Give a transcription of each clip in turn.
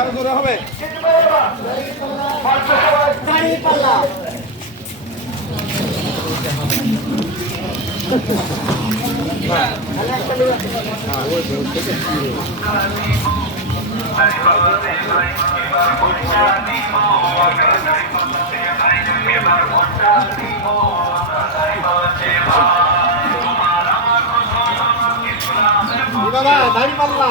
আরও হবে। বাবা দাড়ি পাল্লা।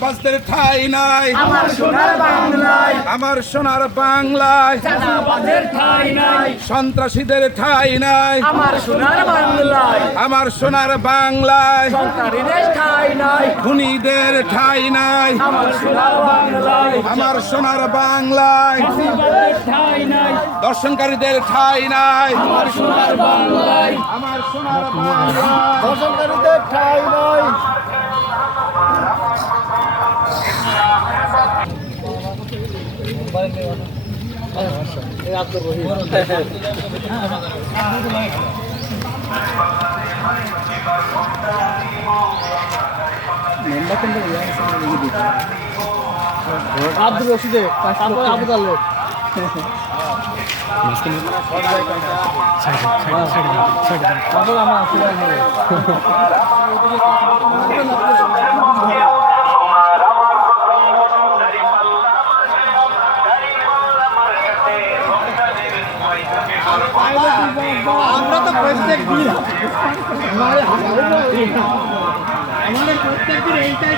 বাসদের ঠাই নাই। আমার সোনার বাংলায়। আমার সোনার বাংলায়। চাঁদাবাজের ঠাই নাই। সন্ত্রাসীদের ঠাই নাই। আমার সোনার বাংলায়। আমার সোনার বাংলায়। সরকারিদের ঠাই নাই। খুনিদের ঠাই নাই। আমার সোনার বাংলায়। আমার সোনার বাংলায়। ঠাই নাই। দর্শনকারীদের ঠাই নাই। আমার সোনার বাংলায়। আমার সোনার বাংলায়। আব্দুল রশিদে তারপর আবু তারপর আমার আমরা তো প্রত্যেক দিন আমাদের প্রত্যেক দিন এইটাই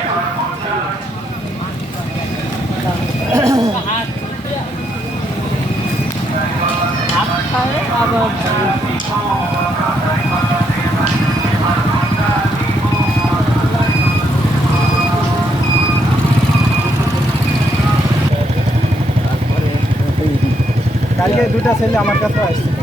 কালকে দুটা ছেলে আমার কাছে আসছে।